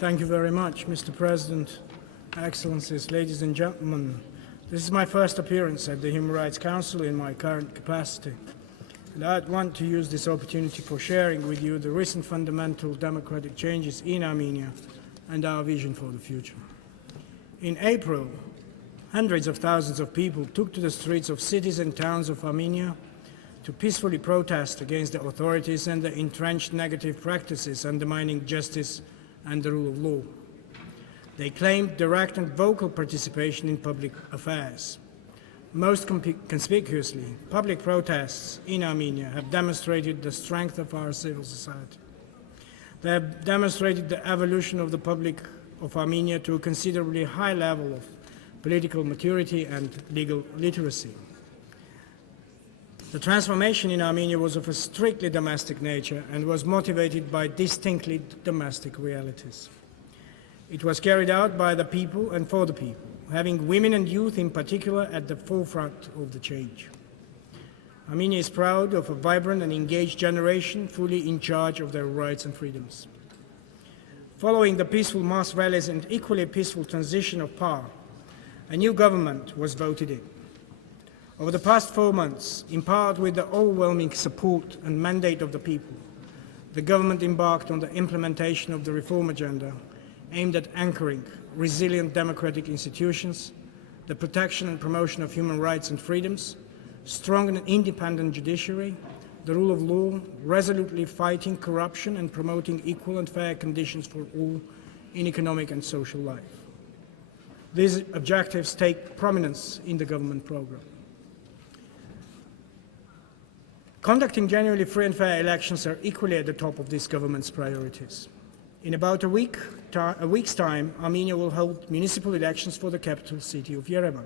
Thank you very much, Mr. President, Excellencies, ladies and gentlemen. This is my first appearance at the Human Rights Council in my current capacity, and I want to use this opportunity for sharing with you the recent fundamental democratic changes in Armenia and our vision for the future. In April, hundreds of thousands of people took to the streets of cities and towns of Armenia to peacefully protest against the authorities and the entrenched negative practices undermining justice and the rule of law. They claimed direct and vocal participation in public affairs. Most conspicuously, public protests in Armenia have demonstrated the strength of our civil society. They have demonstrated the evolution of the public of Armenia to a considerably high level of political maturity and legal literacy. The transformation in Armenia was of a strictly domestic nature and was motivated by distinctly domestic realities. It was carried out by the people and for the people, having women and youth in particular at the forefront of the change. Armenia is proud of a vibrant and engaged generation fully in charge of their rights and freedoms. Following the peaceful mass rallies and equally peaceful transition of power, a new government was voted in. Over the past 4 months, empowered with the overwhelming support and mandate of the people, the government embarked on the implementation of the reform agenda aimed at anchoring resilient democratic institutions, the protection and promotion of human rights and freedoms, strong and independent judiciary, the rule of law, resolutely fighting corruption and promoting equal and fair conditions for all in economic and social life. These objectives take prominence in the government program. Conducting genuinely free and fair elections are equally at the top of this government's priorities. In about a week's time, Armenia will hold municipal elections for the capital city of Yerevan.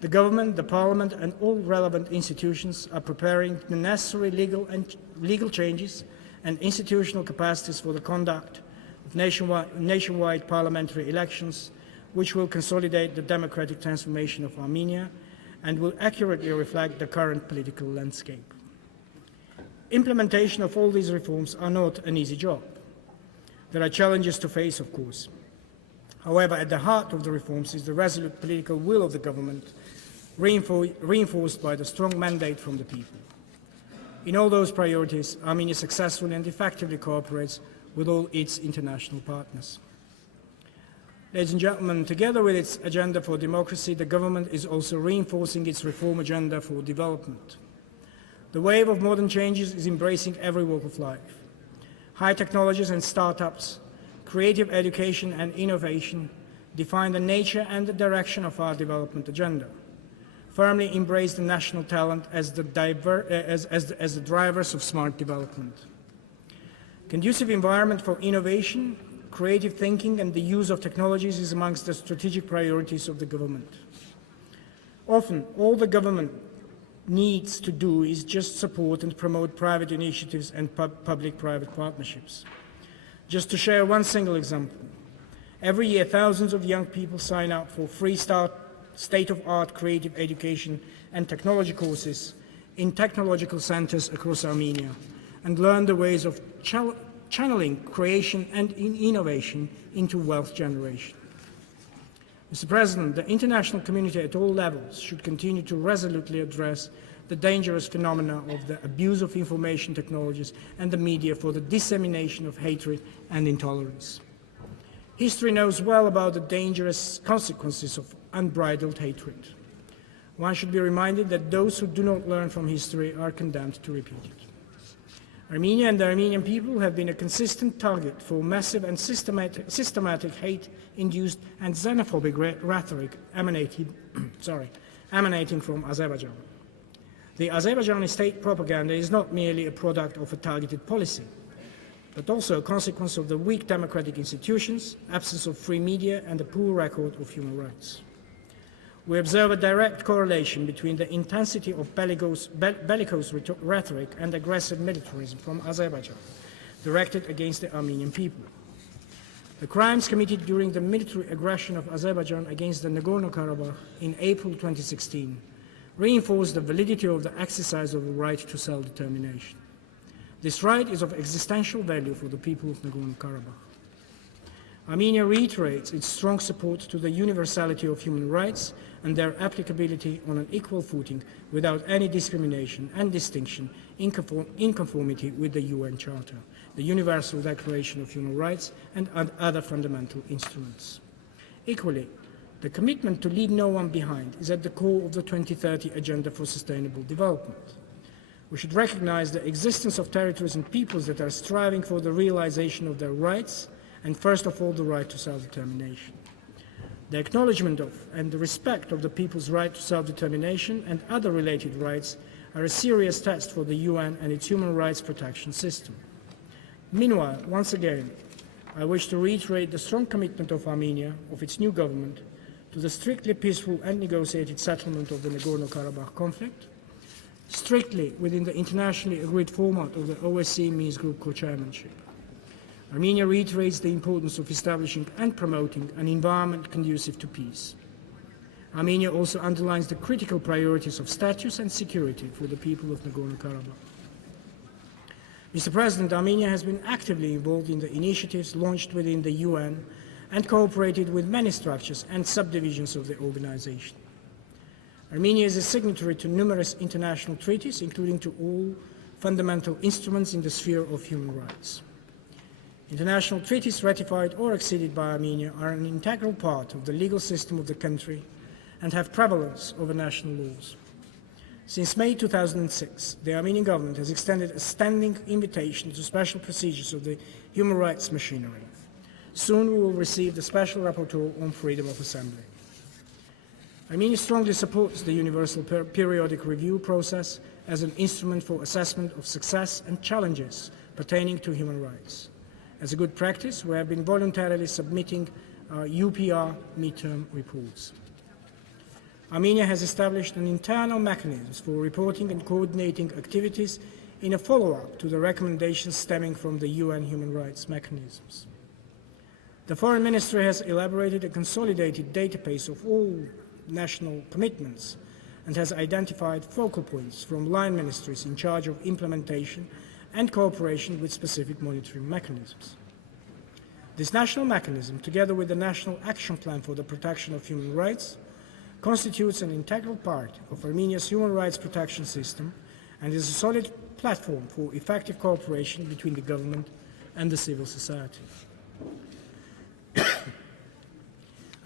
The government, the parliament, and all relevant institutions are preparing the necessary legal changes and institutional capacities for the conduct of nationwide parliamentary elections, which will consolidate the democratic transformation of Armenia and will accurately reflect the current political landscape. Implementation of all these reforms are not an easy job. There are challenges to face, of course. However, at the heart of the reforms is the resolute political will of the government, reinforced by the strong mandate from the people. In all those priorities, Armenia successfully and effectively cooperates with all its international partners. Ladies and gentlemen, together with its agenda for democracy, the government is also reinforcing its reform agenda for development. The wave of modern changes is embracing every walk of life. High technologies and startups, creative education and innovation define the nature and the direction of our development agenda. Firmly embrace the national talent as the drivers of smart development. Conducive environment for innovation, creative thinking and the use of technologies is amongst the strategic priorities of the government. Often, all the government needs to do is just support and promote private initiatives and public-private partnerships. Just to share one single example, every year thousands of young people sign up for free state-of-art creative education and technology courses in technological centers across Armenia and learn the ways of channeling creation and innovation into wealth generation. Mr. President, the international community at all levels should continue to resolutely address the dangerous phenomena of the abuse of information technologies and the media for the dissemination of hatred and intolerance. History knows well about the dangerous consequences of unbridled hatred. One should be reminded that those who do not learn from history are condemned to repeat it. Armenia and the Armenian people have been a consistent target for massive and systematic hate-induced and xenophobic rhetoric emanating from Azerbaijan. The Azerbaijani state propaganda is not merely a product of a targeted policy, but also a consequence of the weak democratic institutions, absence of free media, and a poor record of human rights. We observe a direct correlation between the intensity of bellicose rhetoric and aggressive militarism from Azerbaijan, directed against the Armenian people. The crimes committed during the military aggression of Azerbaijan against the Nagorno-Karabakh in April 2016 reinforced the validity of the exercise of the right to self-determination. This right is of existential value for the people of Nagorno-Karabakh. Armenia reiterates its strong support to the universality of human rights and their applicability on an equal footing without any discrimination and distinction in conformity with the UN Charter, the Universal Declaration of Human Rights, and other fundamental instruments. Equally, the commitment to leave no one behind is at the core of the 2030 Agenda for Sustainable Development. We should recognize the existence of territories and peoples that are striving for the realization of their rights, and first of all, the right to self-determination. The acknowledgement of and the respect of the people's right to self-determination and other related rights are a serious test for the UN and its human rights protection system. Meanwhile, once again, I wish to reiterate the strong commitment of Armenia, of its new government, to the strictly peaceful and negotiated settlement of the Nagorno-Karabakh conflict, strictly within the internationally agreed format of the OSCE Minsk Group co-chairmanship. Armenia reiterates the importance of establishing and promoting an environment conducive to peace. Armenia also underlines the critical priorities of status and security for the people of Nagorno-Karabakh. Mr. President, Armenia has been actively involved in the initiatives launched within the UN and cooperated with many structures and subdivisions of the organization. Armenia is a signatory to numerous international treaties, including to all fundamental instruments in the sphere of human rights. International treaties ratified or acceded by Armenia are an integral part of the legal system of the country and have prevalence over national laws. Since May 2006, the Armenian government has extended a standing invitation to special procedures of the human rights machinery. Soon we will receive the Special Rapporteur on Freedom of Assembly. Armenia strongly supports the Universal Periodic Review process as an instrument for assessment of success and challenges pertaining to human rights. As a good practice, we have been voluntarily submitting our UPR midterm reports. Armenia has established an internal mechanism for reporting and coordinating activities in a follow-up to the recommendations stemming from the UN human rights mechanisms. The Foreign Ministry has elaborated a consolidated database of all national commitments and has identified focal points from line ministries in charge of implementation and cooperation with specific monitoring mechanisms. This national mechanism, together with the National Action Plan for the Protection of Human Rights, constitutes an integral part of Armenia's human rights protection system and is a solid platform for effective cooperation between the government and the civil society.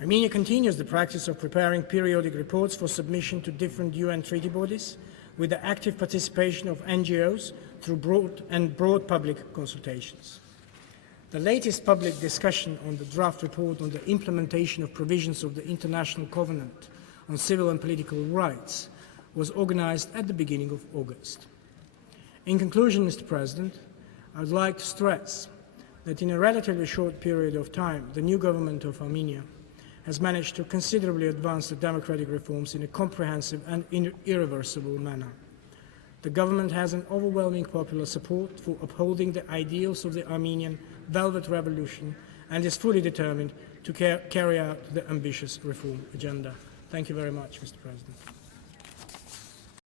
Armenia continues the practice of preparing periodic reports for submission to different UN treaty bodies with the active participation of NGOs through broad public consultations. The latest public discussion on the draft report on the implementation of provisions of the International Covenant on Civil and Political Rights was organized at the beginning of August. In conclusion, Mr. President, I would like to stress that in a relatively short period of time, the new government of Armenia has managed to considerably advance the democratic reforms in a comprehensive and irreversible manner. The government has an overwhelming popular support for upholding the ideals of the Armenian Velvet Revolution and is fully determined to carry out the ambitious reform agenda. Thank you very much, Mr. President.